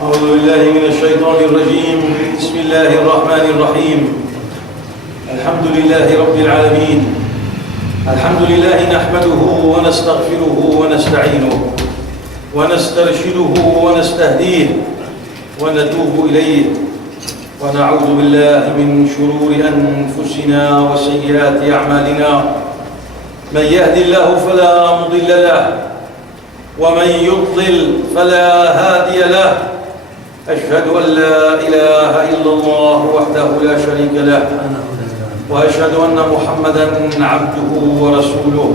أعوذ بالله من الشيطان الرجيم. بسم الله الرحمن الرحيم. الحمد لله رب العالمين. الحمد لله نحمده ونستغفره ونستعينه ونسترشده ونستهديه ونتوب إليه ونعوذ بالله من شرور أنفسنا وسيئات أعمالنا. من يهد الله فلا مضل له ومن يضلل فلا هادي له. أشهد أن لا إله إلا الله وحده لا شريك له، وأشهد أن محمدًا عبده ورسوله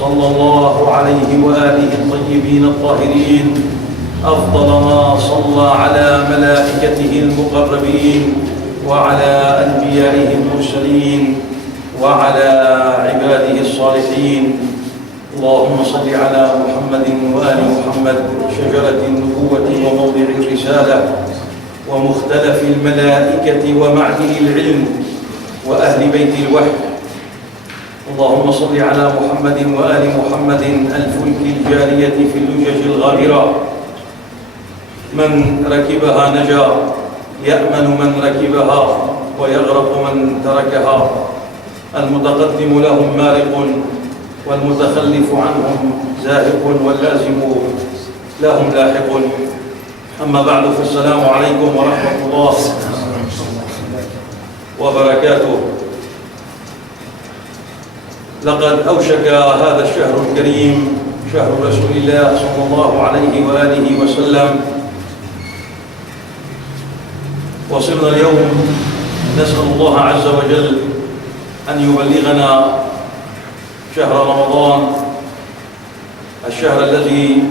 صلى الله عليه وآله الطيبين الطاهرين، أفضل ما صلى على ملائكته المقربين وعلى أنبيائه المرسلين وعلى عباده الصالحين. اللهم صل على محمد وآل محمد، شجرة النبوة وموضع الرسالة ومختلف الملائكة ومعدن العلم وأهل بيت الوحي. اللهم صل على محمد وآل محمد، الفلك الجارية في اللجج الغامرة، من ركبها نجا، يأمن من ركبها ويغرق من تركها. المتقدم لهم مارق والمتخلف عنهم زاهق واللازم لهم لاحق. أما بعد، فالسلام عليكم ورحمة الله وبركاته. لقد أوشك هذا الشهر الكريم، شهر رسول الله صلى الله عليه وآله وسلم، وصرنا اليوم نسأل الله عز وجل أن يبلغنا شهر رمضان، الشهر الذي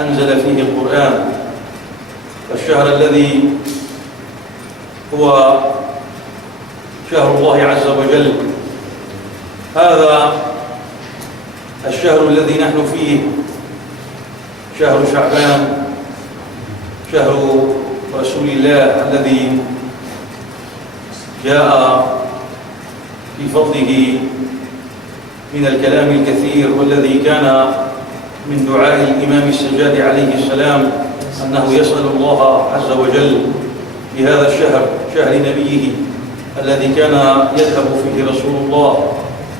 أنزل فيه القرآن، الشهر الذي هو شهر الله عز وجل. هذا الشهر الذي نحن فيه شهر شعبان، شهر رسول الله الذي جاء في فضله من الكلام الكثير، والذي كان من دعاء الإمام السجاد عليه السلام أنه يسأل الله عز وجل في هذا الشهر، شهر نبيه الذي كان يذهب فيه رسول الله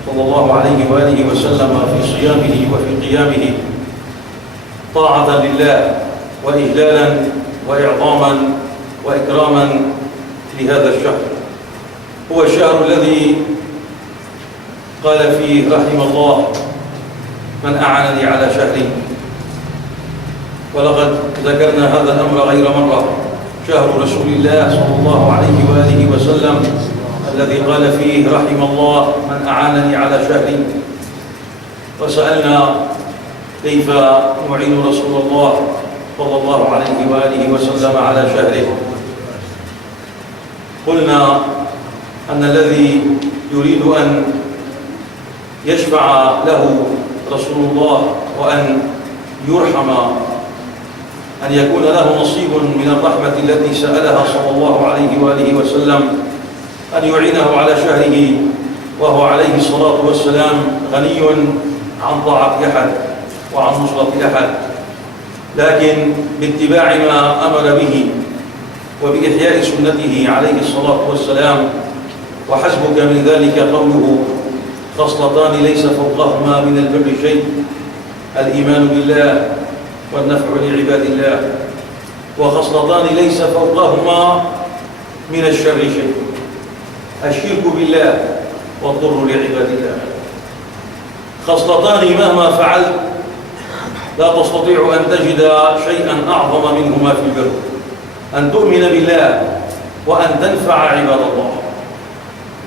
صلى الله عليه وآله وسلم في صيامه وفي قيامه طاعة لله وإجلالا وإعظاما وإكراما لهذا الشهر. هو الشهر الذي قال فيه رحم الله من أعانني على شهري. ولقد ذكرنا هذا الأمر غير مرة. شهر رسول الله صلى الله عليه وآله وسلم الذي قال فيه رحم الله من أعانني على شهري. وسألنا كيف نعين رسول الله صلى الله عليه وآله وسلم على شهره. قلنا أن الذي يريد أن يشفع له رسول الله وأن يرحم، أن يكون له نصيب من الرحمة التي سألها صلى الله عليه وآله وسلم، أن يعينه على شهره، وهو عليه الصلاة والسلام غني عن طاعة أحد وعن نصرة أحد، لكن باتباع ما أمر به وبإحياء سنته عليه الصلاة والسلام. وحسبك من ذلك قوله خصلتان ليس فوقهما من البر شيء، الإيمان بالله والنفع لعباد الله، وخصلتان ليس فوقهما من الشر شيء، الشرك بالله والضر لعباد الله. خصلتان مهما فعلت لا تستطيع أن تجد شيئا أعظم منهما في البر، أن تؤمن بالله وأن تنفع عباد الله.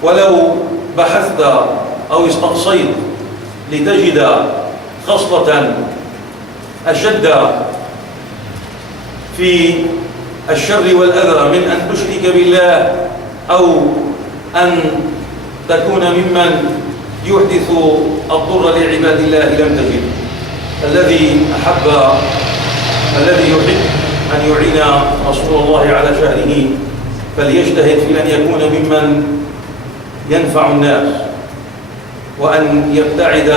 ولو بحثت أو استقصيت لتجد خصلة أشد في الشر والأذى من أن تشرك بالله أو أن تكون ممن يحدث الضر لعباد الله لم تجد. الذي يحب أن يعين رسول الله على شهره فليجتهد في أن يكون ممن ينفع الناس، وأن يبتعد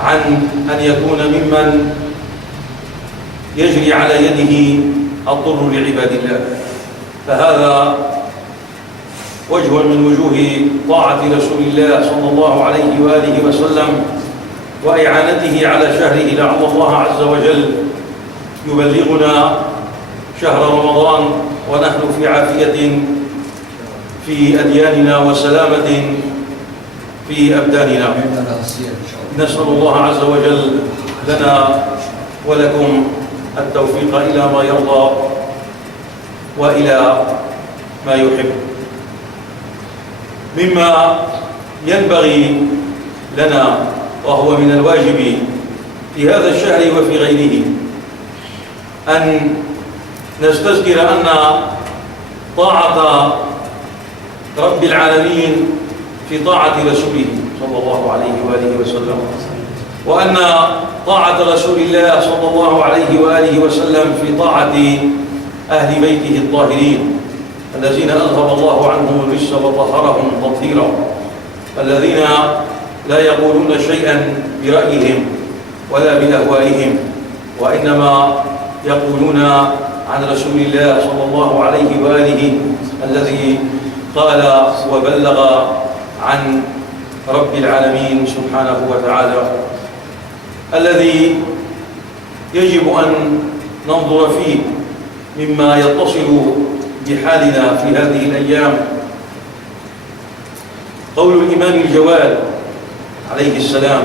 عن أن يكون ممن يجري على يده الضر لعباد الله. فهذا وجه من وجوه طاعة رسول الله صلى الله عليه وآله وسلم وإعانته على شهره، لعل الله عز وجل يبلغنا شهر رمضان ونحن في عافية في أدياننا وسلامة في أبداننا. نسأل الله عز وجل لنا ولكم التوفيق إلى ما يرضى وإلى ما يحب. مما ينبغي لنا وهو من الواجب في هذا الشهر وفي غيره أن نستذكر أن طاعة رب العالمين في طاعة رسوله صلى الله عليه وآله وسلم، وأن طاعة رسول الله صلى الله عليه وآله وسلم في طاعة أهل بيته الطاهرين الذين أذهب الله عنهم الرجس وطهرهم تطهيرا، الذين لا يقولون شيئا برأيهم ولا بأهوائهم، وإنما يقولون عن رسول الله صلى الله عليه وآله الذي قال وبلغ عن رب العالمين سبحانه وتعالى، الذي يجب أن ننظر فيه مما يتصل بحالنا في هذه الأيام. قول الإمام الجواد عليه السلام: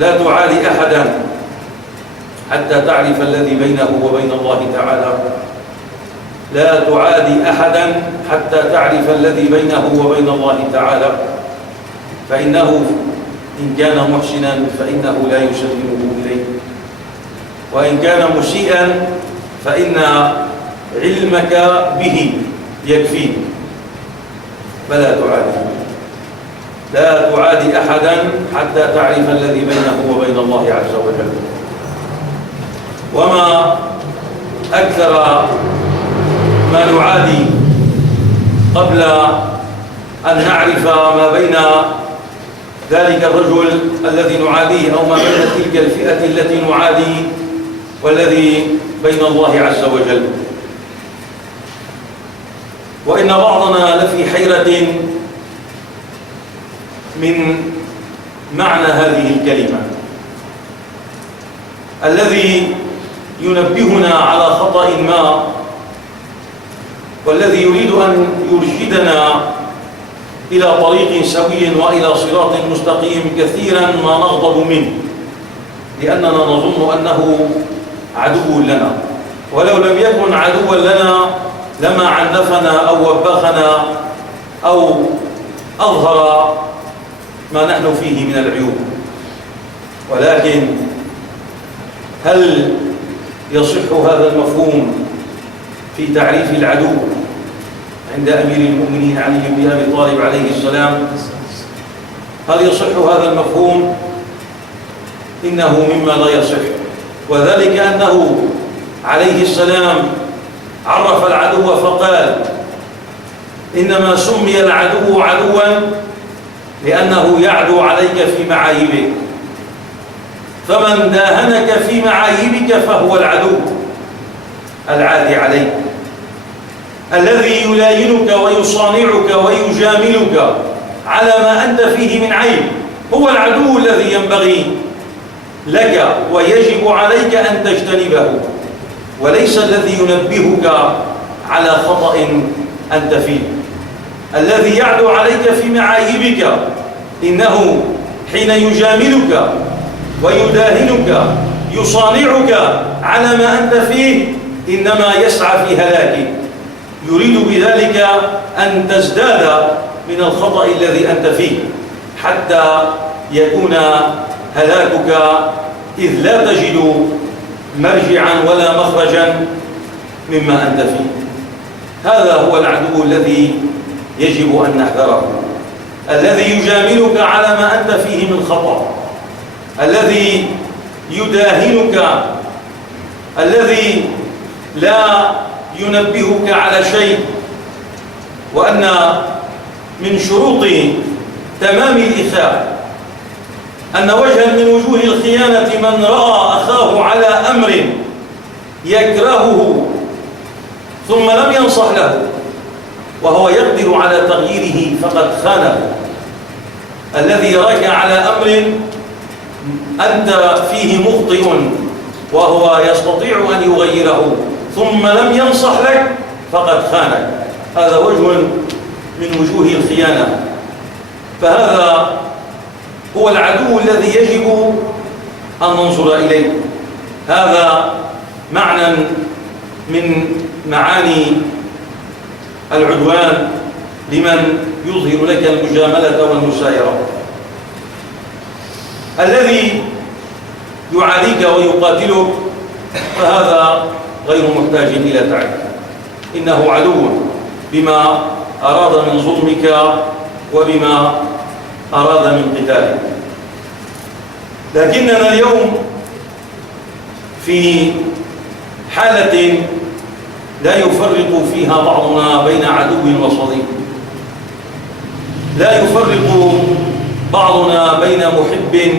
لا تعادي أحدا حتى تعرف الذي بينه وبين الله تعالى. لا تعادي أحدا حتى تعرف الذي بينه وبين الله تعالى، فإنه إن كان محسنا فإنه لا يسلمه إليه، وإن كان مسيئا فإن علمك به يكفيك، فلا تعادي. لا تعادي أحدا حتى تعرف الذي بينه وبين الله عز وجل. وما أكثر ما نعادي قبل أن نعرف ما بين ذلك الرجل الذي نعاديه أو ما بين تلك الفئة التي نعادي والذي بين الله عز وجل. وإن بعضنا لفي حيرة من معنى هذه الكلمة، الذي ينبهنا على خطأ ما، والذي يريد أن يرشدنا إلى طريق سوي وإلى صراط مستقيم كثيرا ما نغضب منه، لأننا نظن أنه عدو لنا، ولو لم يكن عدوا لنا لما عنفنا أو وبخنا أو أظهر ما نحن فيه من العيوب. ولكن هل يصح هذا المفهوم في تعريف العدو عند أمير المؤمنين علي بن أبي طالب عليه السلام؟ هل يصح هذا المفهوم؟ إنه مما لا يصح، وذلك أنه عليه السلام عرف العدو فقال: إنما سمي العدو عدوا لأنه يعدو عليك في معايبك، فمن داهنك في معايبك فهو العدو العادي عليك، الذي يلاينك ويصانعك ويجاملك على ما أنت فيه من عيب، هو العدو الذي ينبغي لك ويجب عليك أن تجتنبه، وليس الذي ينبهك على خطأ أنت فيه. الذي يعدو عليك في معايبك إنه حين يجاملك ويداهنك يصانعك على ما أنت فيه إنما يسعى في هلاكك، يريد بذلك أن تزداد من الخطأ الذي أنت فيه حتى يكون هلاكك، إذ لا تجد مرجعا ولا مخرجا مما أنت فيه. هذا هو العدو الذي يجب أن نحذره، الذي يجاملك على ما أنت فيه من خطأ، الذي يداهنك، الذي لا ينبهك على شيء. وأن من شروط تمام الإخاء أن وجها من وجوه الخيانة من رأى أخاه على أمر يكرهه ثم لم ينصح له وهو يقدر على تغييره فقد خانه. الذي يراك على أمر أنت فيه مخطئ وهو يستطيع أن يغيره ثم لم ينصح لك فقد خانك. هذا وجه من وجوه الخيانة. فهذا هو العدو الذي يجب أن ننظر إليه. هذا معنى من معاني العدوان لمن يظهر لك المجاملة والمسايرة. الذي يعاديك ويقاتلك فهذا غير محتاج إلى تعريف، إنه عدو بما أراد من ظلمك وبما أراد من قتالك. لكننا اليوم في حالة لا يفرق فيها بعضنا بين عدو وصديق، لا يفرق بعضنا بين محب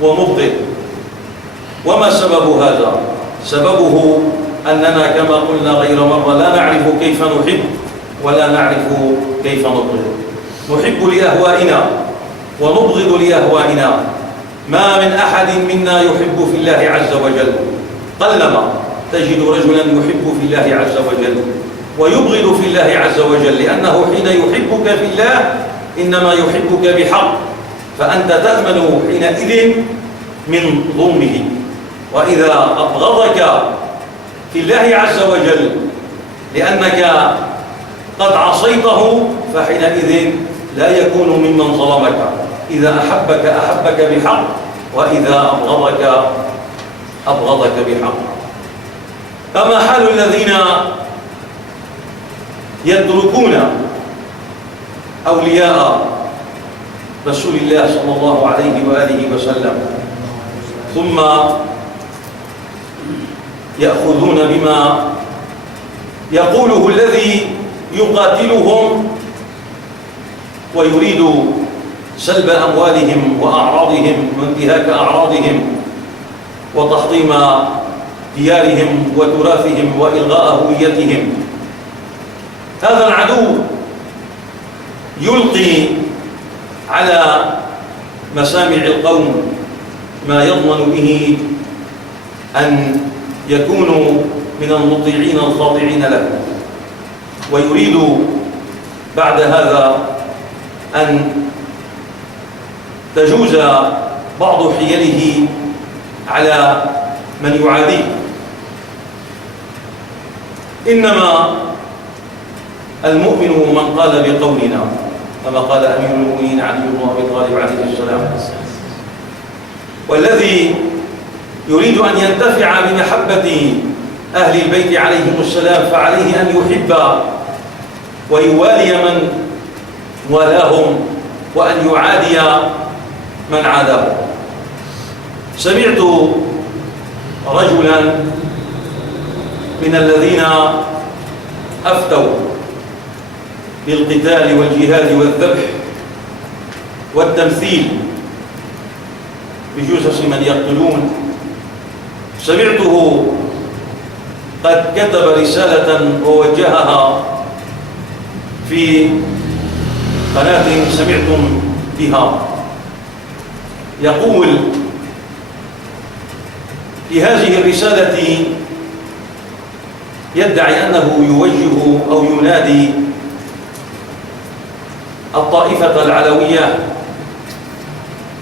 ومبغض. وما سبب هذا؟ سببه أننا كما قلنا غير مرة لا نعرف كيف نحب ولا نعرف كيف نبغض. نحب لأهوائنا ونبغض لأهوائنا. ما من أحد منا يحب في الله عز وجل. قلما تجد رجلا يحب في الله عز وجل ويبغض في الله عز وجل، لأنه حين يحبك في الله إنما يحبك بحق، فأنت تأمن حينئذ من ظلمه. وإذا أبغضك في الله عز وجل لأنك قد عصيته فحينئذ لا يكون ممن ظلمك. إذا أحبك بحق، وإذا أبغضك بحق. أما حال الذين يتركون أولياء رسول الله صلى الله عليه وآله وسلم ثم يأخذون بما يقوله الذي يقاتلهم ويريد سلب أموالهم وأعراضهم وانتهاك أعراضهم وتحطيم ديارهم وتراثهم وإلغاء هويتهم. هذا العدو يلقي على مسامع القوم ما يضمن به أن يكونوا من المطيعين الخاضعين له، ويريد بعد هذا أن تجوز بعض حيله على من يعاديه. إنما المؤمن من قال بقولنا كما قال أمير المؤمنين علي بن أبي طالب عليه السلام. والذي يريد أن ينتفع بمحبة أهل البيت عليهم السلام فعليه أن يحب ويوالي من والاهم وأن يعادي من عاداه. سمعت رجلا من الذين أفتوا بالقتال والجهاد والذبح والتمثيل بجثث من يقتلون، سمعته قد كتب رسالة ووجهها في قناة سمعتم بها، يقول في هذه الرسالة يدعي أنه يوجه أو ينادي الطائفة العلوية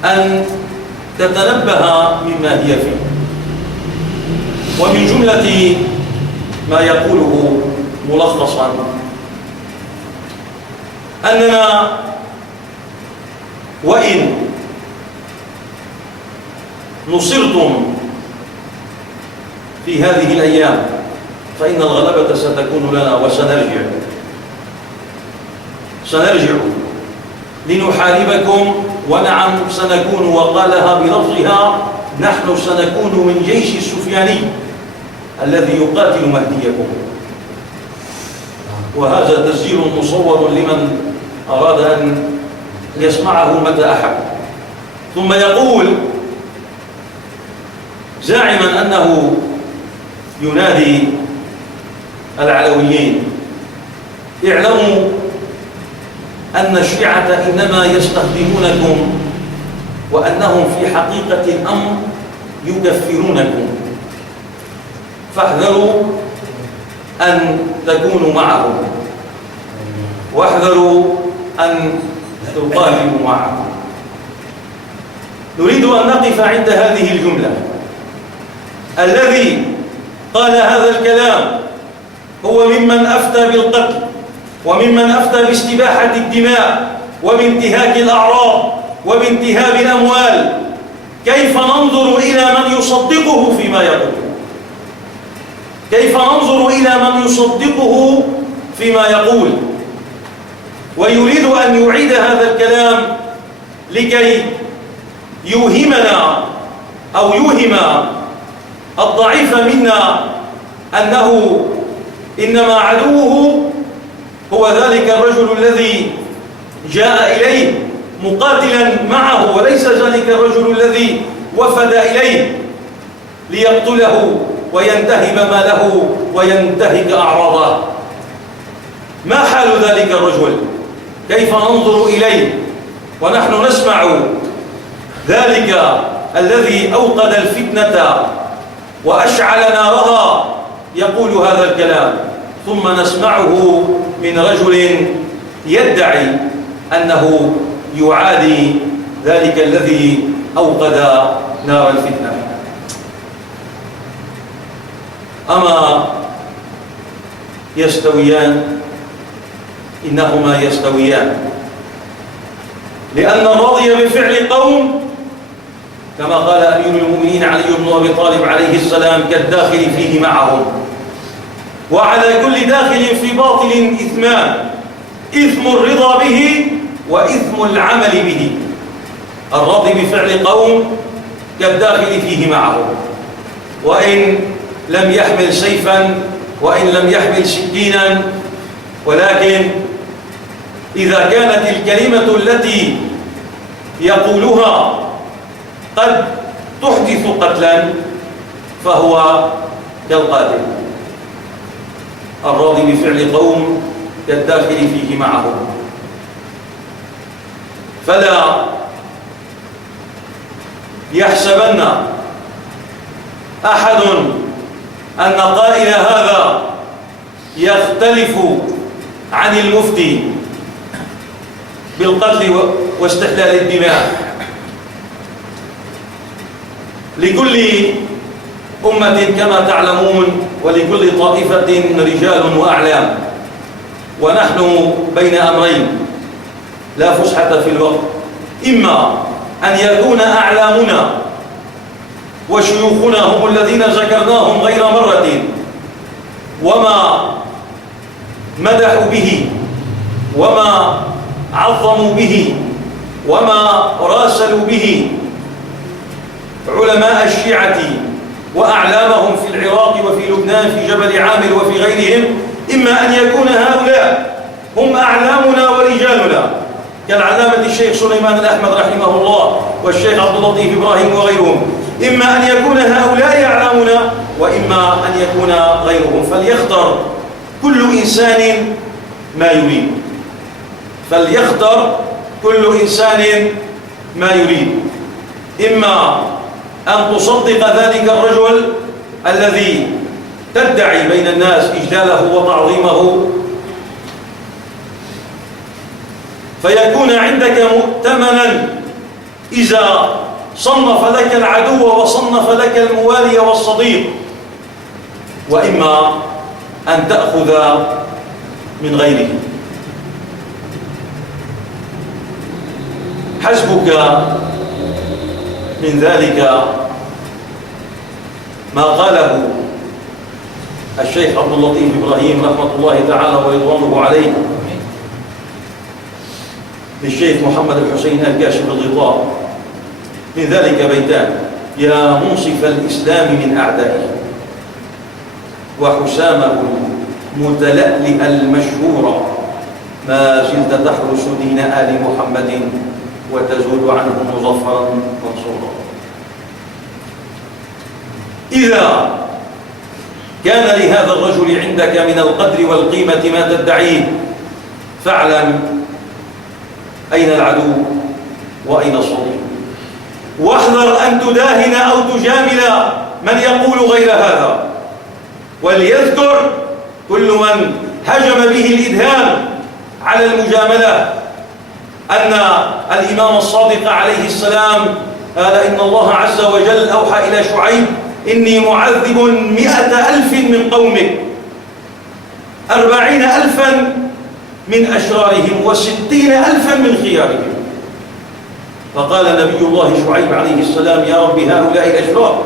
أن تتنبه مما هي فيه. ومن جملة ما يقوله ملخصا أننا وإن نصرتم في هذه الأيام فإن الغلبة ستكون لنا وسنرجع لنحاربكم، ونعم سنكون، وقالها بلفظها نحن سنكون من جيش السفياني الذي يقاتل مهديكم. وهذا تسجيل مصور لمن أراد أن يسمعه متى أحب. ثم يقول زاعما أنه ينادي العلويين: اعلموا أن الشيعة إنما يستخدمونكم وأنهم في حقيقة الأمر يكفرونكم، فاحذروا أن تكونوا معهم واحذروا أن تقاتلوا معهم. نريد أن نقف عند هذه الجملة. الذي قال هذا الكلام هو ممن أفتى بالقتل وممن أفتى باستباحة الدماء وبانتهاك الأعراض وبانتهاب الأموال. كيف ننظر إلى من يصدقه فيما يقول؟ كيف ننظر إلى من يصدقه فيما يقول ويريد أن يعيد هذا الكلام لكي يوهمنا أو يوهم الضعيف منا أنه إنما عدوه هو ذلك الرجل الذي جاء إليه مقاتلا معه، وليس ذلك الرجل الذي وفد إليه ليقتله وينتهب ماله وينتهك أعراضه. ما حال ذلك الرجل؟ كيف ننظر إليه ونحن نسمع ذلك الذي أوقد الفتنة وأشعل نارها يقول هذا الكلام، ثم نسمعه من رجل يدعي أنه يعادي ذلك الذي أوقد نار الفتنة؟ أما يستويان؟ إنهما يستويان، لأن الراضي بفعل قوم كما قال أمير المؤمنين علي بن أبي طالب عليه السلام كالداخل فيه معهم. وعلى كل داخل في باطل إثمان: إثم الرضا به وإثم العمل به. الراضي بفعل قوم كالداخل فيه معهم، وإن لم يحمل سيفا وإن لم يحمل سكينا، ولكن إذا كانت الكلمة التي يقولها قد تحدث قتلا فهو كالقاتل. الراضي بفعل قوم كالداخل فيه معهم. فلا يحسبن أحد أن قائل هذا يختلف عن المفتي بالقتل واستحلال الدماء. لكل أمة كما تعلمون ولكل طائفة رجال وأعلام، ونحن بين أمرين لا فسحة في الوقت: إما أن يكون أعلامنا وشيوخنا هم الذين ذكرناهم غير مرة وما مدحوا به وما عظموا به وما راسلوا به علماء الشيعة وأعلامهم في العراق وفي لبنان في جبل عامر وفي غيرهم، إما أن يكون هؤلاء هم أعلامنا ورجالنا كالعلامة الشيخ سليمان الأحمد رحمه الله والشيخ عبد اللطيف إبراهيم وغيرهم، إما أن يكون هؤلاء أعلامنا وإما أن يكون غيرهم. فليختر كل إنسان ما يريد، فليختر كل إنسان ما يريد. إما أن تصدق ذلك الرجل الذي تدعي بين الناس إجلاله وتعظيمه فيكون عندك مؤتمنا إذا صنف لك العدو وصنف لك الموالي والصديق، وإما أن تأخذ من غيره. حسبك من ذلك ما قاله الشيخ عبد اللطيف إبراهيم رحمة الله تعالى ورضوانه عليه للشيخ محمد الحسين الكاشف الغطاء، من ذلك بيتان: يا منصف الإسلام من أعدائه، وحسامه المتلألئ المشهور، ما زلت تحرس دين آل محمد وتزول عنه مظفرا منصورا. إذا كان لهذا الرجل عندك من القدر والقيمة ما تدعيه، فاعلم أين العدو وأين الصديق، واحذر أن تداهن أو تجامل من يقول غير هذا. وليذكر كل من هجم به الإدهام على المجاملة أن الإمام الصادق عليه السلام قال إن الله عز وجل أوحى إلى شعيب إني معذب 100,000 من قومك، 40,000 من أشرارهم و60,000 من خيارهم. فقال نبي الله شعيب عليه السلام يا رب هؤلاء الأشرار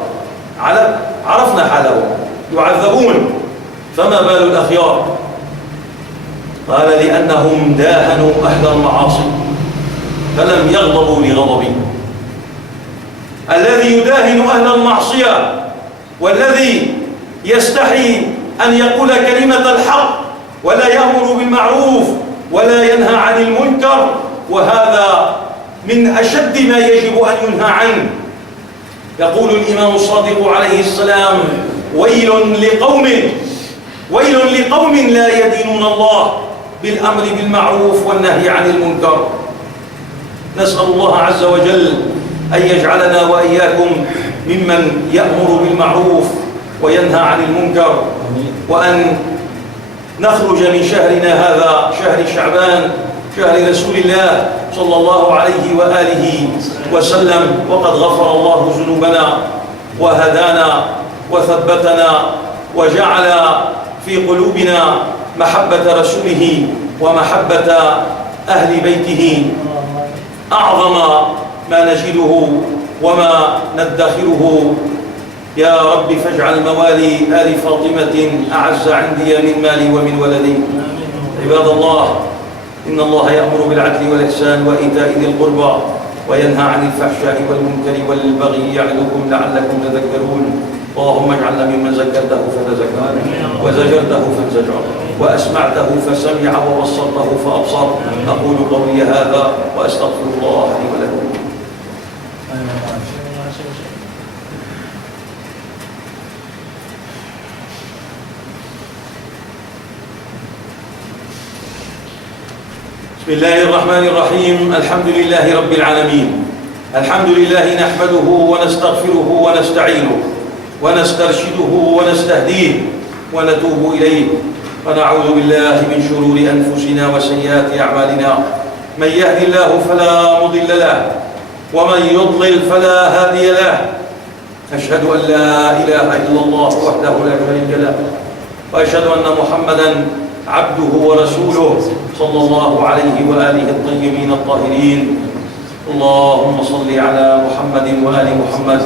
عرفنا حالهم يعذبون، فما بال الأخيار؟ قال لأنهم داهنوا أهل المعاصي فلم يغضبوا لغضبي. الذي يداهن أهل المعصية والذي يستحي أن يقول كلمة الحق ولا يأمر بالمعروف ولا ينهى عن المنكر، وهذا من أشد ما يجب أن ينهى عنه. يقول الإمام الصادق عليه السلام ويل لقوم لا يدينون الله بالأمر بالمعروف والنهي عن المنكر. نسأل الله عز وجل أن يجعلنا وإياكم ممن يأمر بالمعروف وينهى عن المنكر، وأن نخرج من شهرنا هذا شهر شعبان شهر رسول الله صلى الله عليه وآله وسلم وقد غفر الله ذنوبنا وهدانا وثبتنا وجعل في قلوبنا محبة رسوله ومحبة أهل بيته أعظم ما نجده وما ندخره. يا رب فاجعل موالي آل فاطمة أعز عندي من مالي ومن ولدي. عباد الله، إن الله يأمر بالعدل والإحسان وإيتاء ذي القربى وينهى عن الفحشاء والمنكر والبغي يعظكم لعلكم تذكرون. اللهم اجعلنا ممن ذكرته فتذكر وزجرته فانزجر وأسمعته فسمع وبصرته فأبصر. أقول قولي هذا وأستغفر الله لي ولكم. بسم الله الرحمن الرحيم. الحمد لله رب العالمين. الحمد لله نحمده ونستغفره ونستعينه ونسترشده ونستهديه ونتوب إليه ونعوذ بالله من شرور أنفسنا وسيئات أعمالنا. من يهد الله فلا مضل له ومن يضلل فلا هادي له. أشهد أن لا إله إلا الله وحده لا شريك له وأشهد أن محمدا عبده ورسوله صلى الله عليه وآله الطيبين الطاهرين. اللهم صل على محمد وآل محمد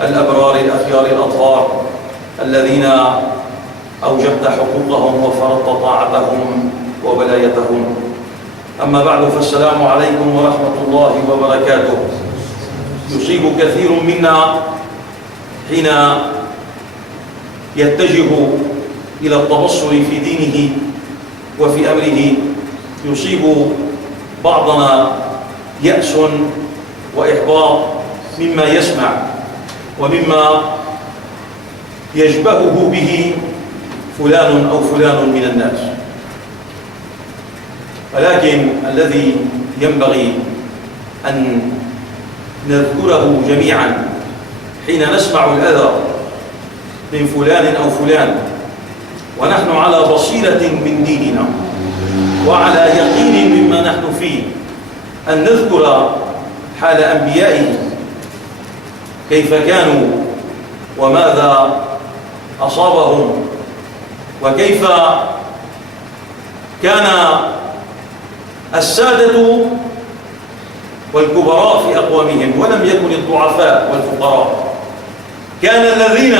الأبرار الأخيار الأطهار الذين أوجبت حقوقهم وفرضت طاعتهم وولايتهم. أما بعد، فالسلام عليكم ورحمة الله وبركاته. يصيب كثير منا حين يتجه إلى التبصر في دينه وفي أمره، يصيب بعضنا يأس وإحباط مما يسمع ومما يشبهه به فلان أو فلان من الناس. ولكن الذي ينبغي أن نذكره جميعا حين نسمع الأذى من فلان أو فلان ونحن على بصيرة من ديننا وعلى يقين مما نحن فيه، أن نذكر حال أنبيائه كيف كانوا وماذا أصابهم وكيف كان السادة والكبراء في أقوامهم ولم يكن الضعفاء والفقراء. كان الذين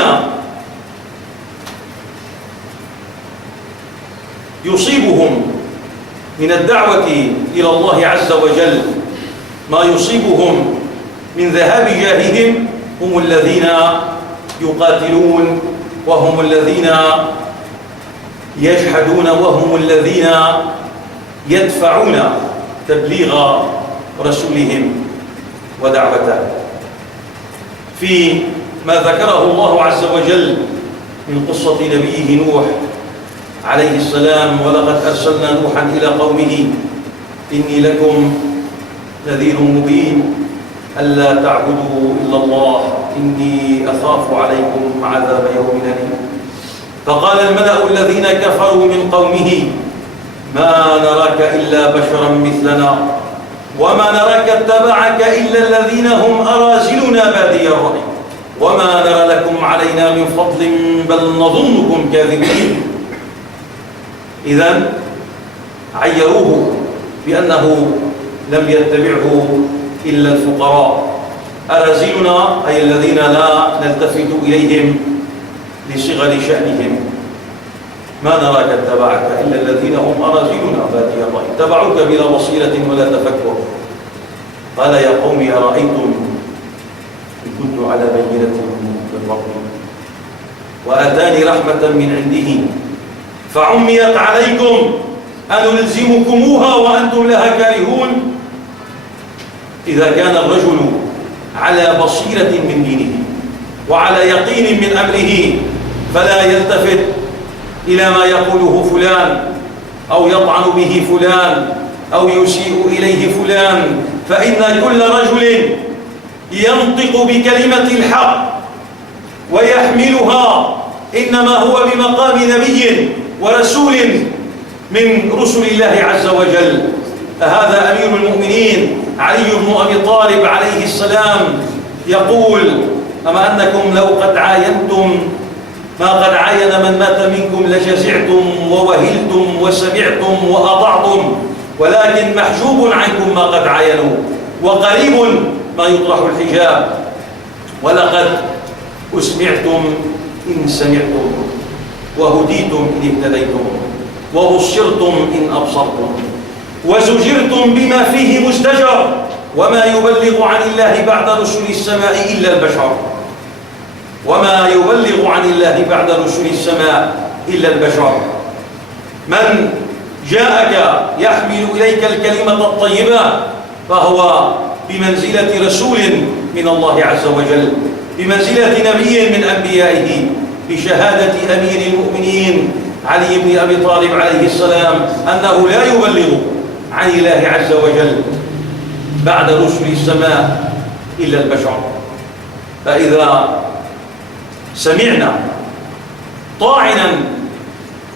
يصيبهم من الدعوة إلى الله عز وجل ما يصيبهم من ذهاب جاههم هم الذين يقاتلون وهم الذين يجحدون وهم الذين يدفعون تبليغ رسولهم ودعوته. في ما ذكره الله عز وجل من قصة نبيه نوح عليه السلام: ولقد أرسلنا نوحا إلى قومه إني لكم نذير مبين ألا تعبدوا إلا الله إني أخاف عليكم عذاب يوم أليم. فقال الملأ الذين كفروا من قومه: ما نراك إلا بشرا مثلنا وما نراك اتبعك إلا الذين هم أراذلنا بادي الرأي وما نرى لكم علينا من فضل بل نظنكم كاذبين. إذن عيروه بأنه لم يتبعه إلا الفقراء، أراذلنا أي الذين لا نلتفت إليهم لصغر شأنهم. ما نراك اتبعك إلا الذين هم أراذلنا بادي الرأي اتبعوك بلا بصيرة ولا تفكر. قال: يا قوم أرأيتم إن كنت على بينة من ربي وآتاني رحمة من عنده فعميت عليكم أنلزمكموها وأنتم لها كارهون. إذا كان الرجل على بصيرة من دينه وعلى يقين من أمره فلا يلتفت إلى ما يقوله فلان أو يطعن به فلان أو يسيء إليه فلان، فإن كل رجل ينطق بكلمة الحق ويحملها إنما هو بمقام نبي ورسول من رسل الله عز وجل. هذا أمير المؤمنين علي بن أبي طالب عليه السلام يقول: أما أنكم لو قد عاينتم ما قد عاين من مات منكم لجزعتم ووهلتم وسمعتم وأطعتم، ولكن محجوب عنكم ما قد عاينوا وقريب ما يطرح الحجاب. ولقد أسمعتم إن سمعتم وهديتم إن اهتديتم وبصرتم إن أبصرتم وزجرتم بما فيه مزدجر، وما يبلغ عن الله بعد رسل السماء إلا البشر. وما يبلغ عن الله بعد رسل السماء إلا البشر. من جاءك يحمل إليك الكلمة الطيبة فهو بمنزلة رسول من الله عز وجل، بمنزلة نبي من أنبيائه، بشهادة أمير المؤمنين علي بن أبي طالب عليه السلام أنه لا يبلغ عن الله عز وجل بعد رسل السماء إلا البشر. فإذا سمعنا طاعنا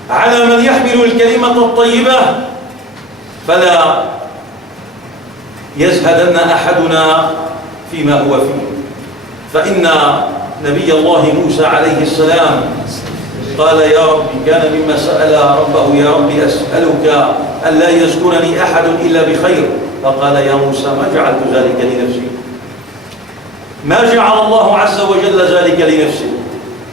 على من يحمل الكلمة الطيبة فلا يزهدن أحدنا فيما هو فيه. فإن نبي الله موسى عليه السلام قال: يا رب، كان مما سأل ربه: يا رب أسألك ألا يذكرني أحد إلا بخير. فقال: يا موسى ما جعلت ذلك لنفسي، ما جعل الله عز وجل ذلك لنفسه.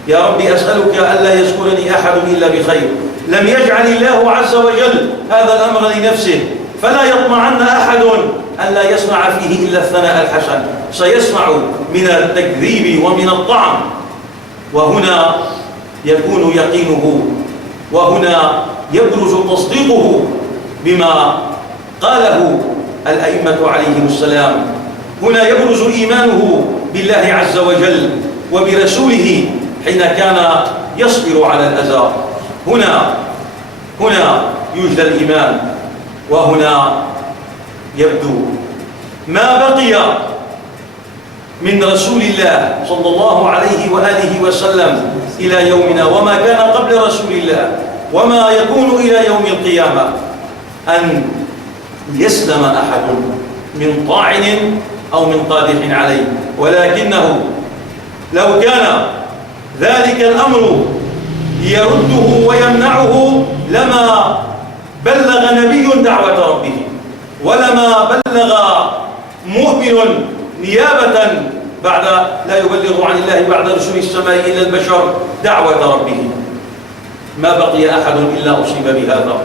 يا رب أسألك ألا يذكرني أحد إلا بخير. لم يجعل الله عز وجل هذا الأمر لنفسه، فلا يطمعن أحد أن لا يسمع فيه إلا الثناء الحسن. سيسمع من التكذيب ومن الطعن، وهنا يكون يقينه، وهنا يبرز تصديقه بما قاله الأئمة عليهم السلام. هنا يبرز إيمانه بالله عز وجل وبرسوله حين كان يصبر على الأذى. هنا يوجد الإيمان، وهنا يبدو ما بقي من رسول الله صلى الله عليه وآله وسلم إلى يومنا، وما كان قبل رسول الله، وما يكون إلى يوم القيامة، أن يسلم أحد من طاعن أو من قادح عليه. ولكنه لو كان ذلك الأمر يرده ويمنعه لما بلغ نبي دعوة ربه، ولما بلغ مؤمن نيابة بعد لا يبلغ عن الله بعد رسول السماء إلا البشر دعوة ربه. ما بقي أحد إلا أصيب بهذا.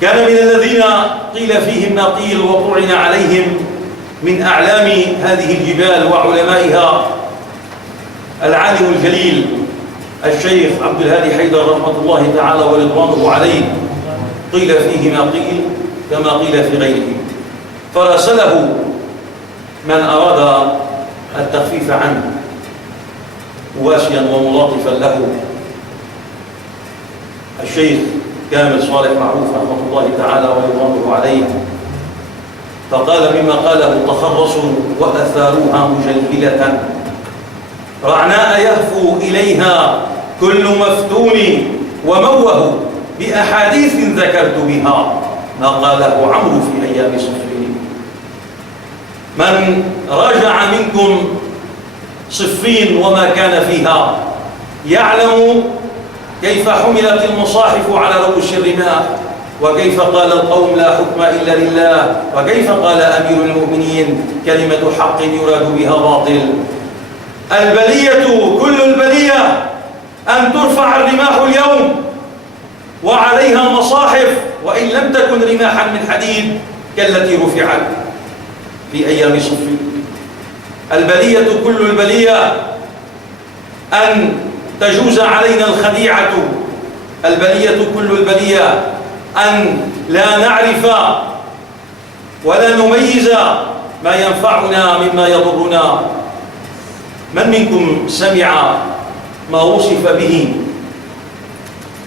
كان من الذين قيل فيهم ما قيل وطعن عليهم من أعلام هذه الجبال وعلمائها العالم الجليل الشيخ عبد الهادي حيدر رحمة الله تعالى ورضوانه عليه. قيل فيه ما قيل كما قيل في غيره، فراسله من أراد التخفيف عنه مواسيا وملاطفا له الشيخ كامل صالح معروف رحمة الله تعالى ورضوانه عليه، فقال مما قاله: تخرصوا وأثاروها مجللة رعناء يهفو إليها كل مفتون وموه بأحاديث ذكرت بها ما قاله عمرو في أيام صفين. من راجع منكم صفين وما كان فيها يعلم كيف حملت المصاحف على رؤوس الرماء، وكيف قال القوم لا حكم إلا لله، وكيف قال أمير المؤمنين كلمة حق يراد بها باطل. البلية كل البلية أن ترفع الرماح اليوم وعليها مصاحف، وإن لم تكن رماحا من حديد كالتي رفعت في أيام صفين. البلية كل البلية أن تجوز علينا الخديعة. البلية كل البلية أن لا نعرف ولا نميز ما ينفعنا مما يضرنا. من منكم سمع ما وصف به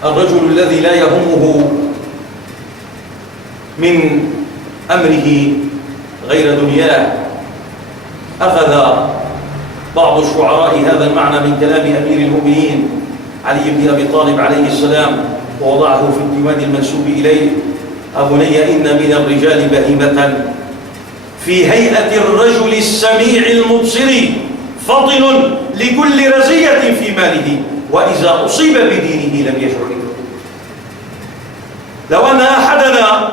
الرجل الذي لا يهمه من أمره غير دنياه؟ أخذ بعض الشعراء هذا المعنى من كلام أمير المؤمنين علي بن أبي طالب عليه السلام ووضعه في الديوان المنسوب إليه: أبني إن من الرجال بهيمة في هيئة الرجل السميع المبصر فطن لكل رزية في ماله وإذا أصيب بدينه لم يشعر. لو أن أحدنا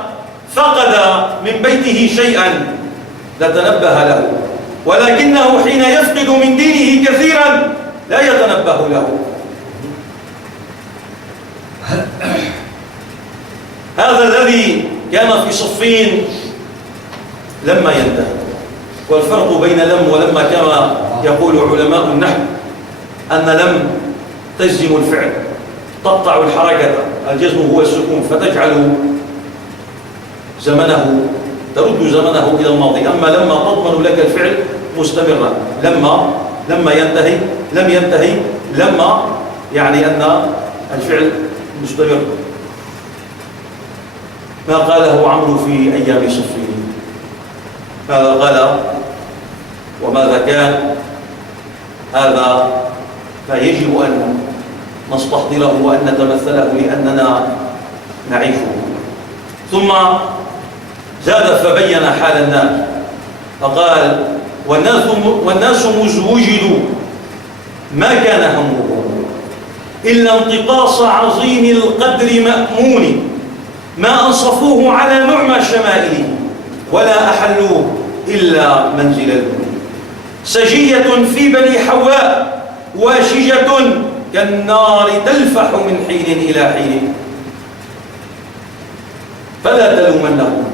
فقد من بيته شيئا لتنبه له، ولكنه حين يفقد من دينه كثيرا لا يتنبه له. هذا الذي كان في صفين لما ينتهي. والفرق بين لم ولما كما يقول علماء النحو أن لم تجزم الفعل، تقطع الحركة، الجزم هو السكون، فتجعل زمنه، ترد زمنه إلى الماضي. أما لما تضمن لك الفعل مستمرا. لما ينتهي، لم ينتهي، لما يعني أن الفعل مستمر. ما قاله عمرو في أيام صفين، ماذا قال وماذا كان؟ هذا ما يجب أن نستحضره وأن نتمثله لأننا نعيشه. ثم زاد فبين حال الناس فقال: والناس مذ وجدوا ما كان همهم إلا انتقاص عظيم القدر مأمون، ما أنصفوه على نعمى شمائله ولا أحلوه إلا منزل الهون. سجية في بني حواء واشجة كالنار تلفح من حين إلى حين، فلا تلومنه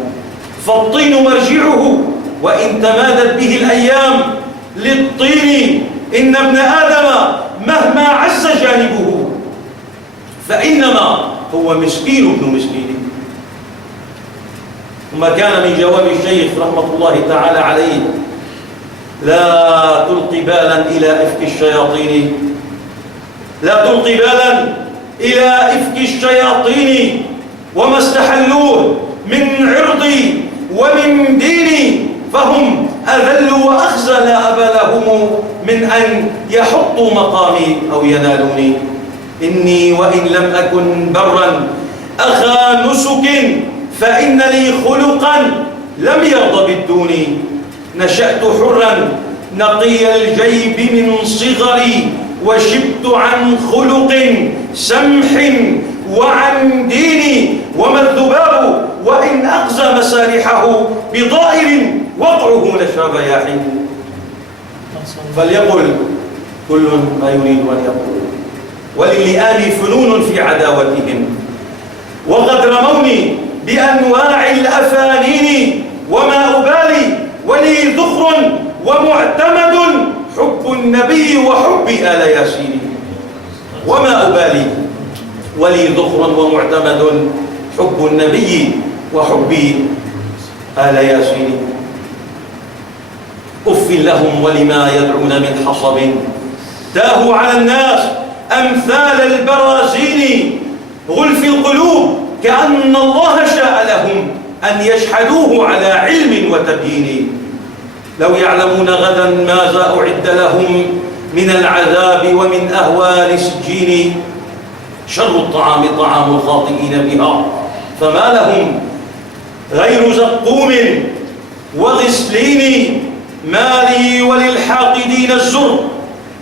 فالطين مرجعه وإن تمادت به الأيام للطين. إن ابن آدم مهما عز جانبه فإنما هو مسكين ابن مسكين. ثم كان من جواب الشيخ رحمة الله تعالى عليه: لا تلقي بالا إلى إفك الشياطين، لا تلقي بالا إلى إفك الشياطين وما استحلوه من عرضي ومن ديني، فهم أذل وأخزى لا أبا لهم من أن يحطوا مقامي أو ينالوني. إني وإن لم أكن برا أخا نسك فإن لي خلقا لم يرض بالدوني. نشأت حرا نقي الجيب من صغري وشبت عن خلق سمح وعن ديني. وما الذباب وإن أغزى مسارحه بضائر وقعه نشاب ياحين. فليقل كل ما يريد أن يقول، وللئام فنون في عداوتهم، وقد رموني بأنواع الأفانين وما أبالي ولي ذخر ومعتمد حب النبي وحب آل ياسين. وما أبالي ولي ذخر ومعتمد حب النبي وحب آل ياسين. أف لهم ولما يدعون من حصب تاهوا على الناس أمثال البرازين غلف القلوب، كأن الله شاء لهم أن يشهدوه على علم وتبيين. لو يعلمون غدا ماذا أعد لهم من العذاب ومن أهوال سجين. شر الطعام طعام الخاطئين بها، فما لهم غير زقوم وغسلين. ما لي وللحاقدين الزر،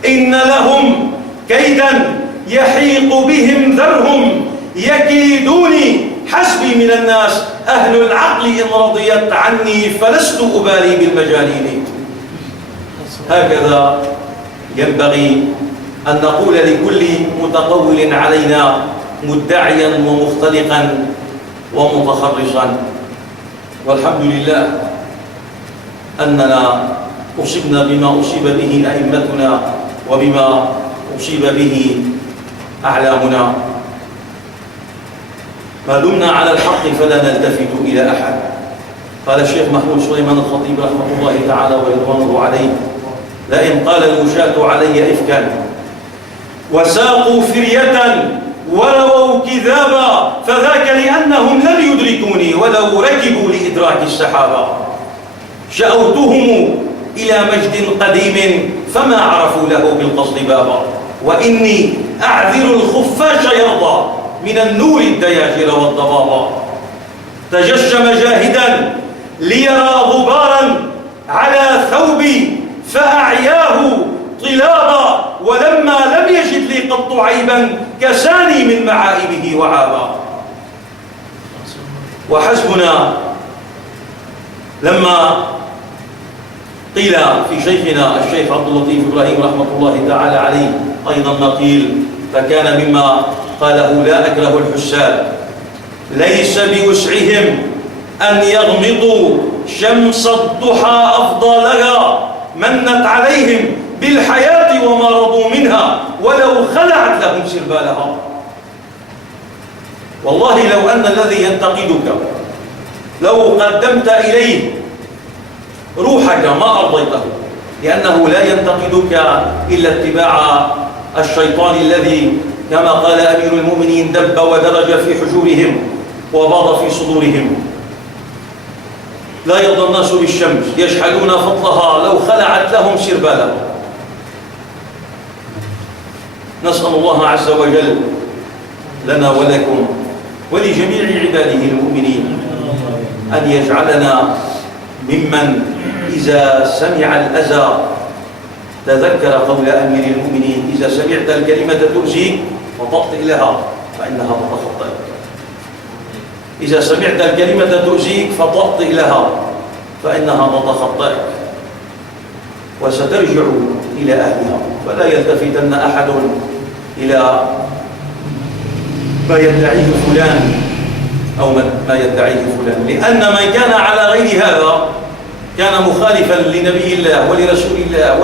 إن لهم كيدا يحيق بهم ذرهم. يكيدوني حسبي من الناس أهل العقل إن رضيت عني، فلست أبالي بالمجانين. هكذا ينبغي أن نقول لكل متقول علينا مدعيا ومختلقا ومتخرصا. والحمد لله أننا أصبنا بما أصيب به أئمتنا وبما أصيب به أعلامنا. ما دمنا على الحق فلا نلتفت إلى أحد. قال الشيخ محمود سليمان الخطيب رحمه الله تعالى ورضوانه عليه: لئن قال المشاة علي إفكا وساقوا فرية ورووا كذابا، فذاك لأنهم لم يدركوني ولو ركبوا لإدراك السحابة. شأوتهم إلى مجد قديم فما عرفوا له بالقصد بابا، وإني أعذر الخفاش يرضى من النور الدياجر والضبابا. تجشم جاهدا ليرى غبارا على ثوبي فأعياه طلابا، ولما لم يجد لي قط عيبا كساني من معائبه وعابا. وحسبنا لما قيل في شيخنا الشيخ عبد اللطيف إبراهيم رحمة الله تعالى عليه أيضا ما قيل، فكان مما قاله: لا أكره الحساد، ليس بوسعهم أن يغمضوا شمس الضحى أفضلها، منت عليهم بالحياة وما رضوا منها ولو خلعت لهم سربالها. والله لو أن الذي ينتقدك لو قدمت إليه روحك ما أرضيته، لأنه لا ينتقدك إلا اتباع الشيطان الذي كما قال أمير المؤمنين دب ودرج في حجورهم وباض في صدورهم. لا يرضى الناس بالشمس يشحلون فضلها لو خلعت لهم سربالها. نسأل الله عز وجل لنا ولكم ولجميع عباده المؤمنين أن يجعلنا ممن إذا سمع الأذى تذكر قول أمير المؤمنين: إذا سمعت الكلمة تؤذيك فطأت لها فإنها تتخطئك. إذا سمعت الكلمة تؤذيك فطأت لها فإنها تتخطئك وسترجع إلى أهلها. فلا يلتفتن أحد إلى ما يدعيه فلان أو ما يدعيه فلان، لأن من كان على غير هذا كان مخالفا لنبي الله ولرسول الله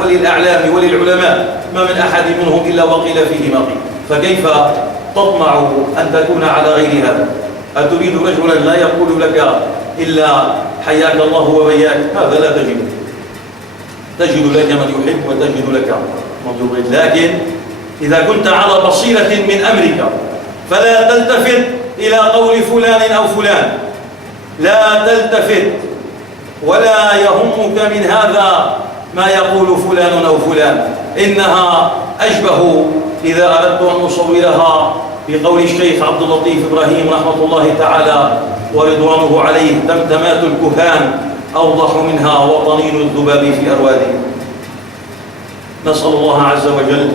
وللأعلام وللعلماء، ما من أحد منهم إلا وقيل فيه ما قيل. فكيف تطمع أن تكون على غير هذا؟ أتريد رجلا لا يقول لك إلا حياك الله وبياك؟ هذا لا تجد. تجد لك من يحب وتجد لك من يبغض. لكن إذا كنت على بصيرة من أمرك فلا تلتفت إلى قول فلان أو فلان، لا تلتفت ولا يهمك من هذا ما يقول فلان أو فلان. إنها أشبه إذا أردت أن أصورها بقول الشيخ عبد اللطيف إبراهيم رحمة الله تعالى ورضوانه عليه: تمتمات الكهان أوضح منها وطنين الذباب في أرواده. نسأل الله عز وجل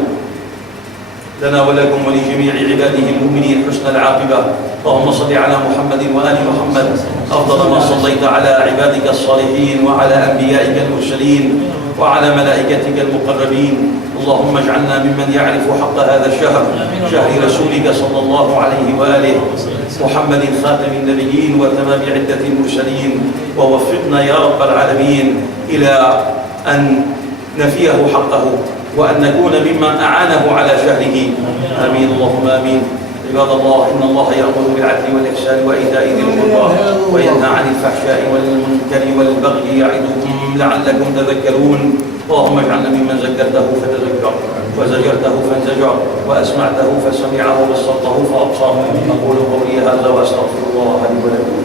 لنا ولكم ولجميع عباده المؤمنين حسن العاقبة. اللهم صل على محمد وآل محمد أفضل ما صليت على عبادك الصالحين وعلى أنبيائك المرسلين وعلى ملائكتك المقربين. اللهم اجعلنا ممن يعرف حق هذا الشهر، شهر رسولك صلى الله عليه وآله محمد خاتم النبيين وتمام عدة المرسلين، ووفقنا يا رب العالمين إلى أن نفيه حقه وأن نكون ممن أعانه على شهره. آمين اللهم آمين. عباد الله، إن الله يأمر بالعدل والإحسان وإيتاء ذي القربى وينهى عن الفحشاء والمنكر والبغي يعظكم لعلكم تذكرون. اللهم اجعلنا ممن ذكرته فتذكر، وزجرته فانزجر، وأسمعته فسمع، وبصرته فأبصر. أقول قولي هذا وأستغفر الله لي ولكم.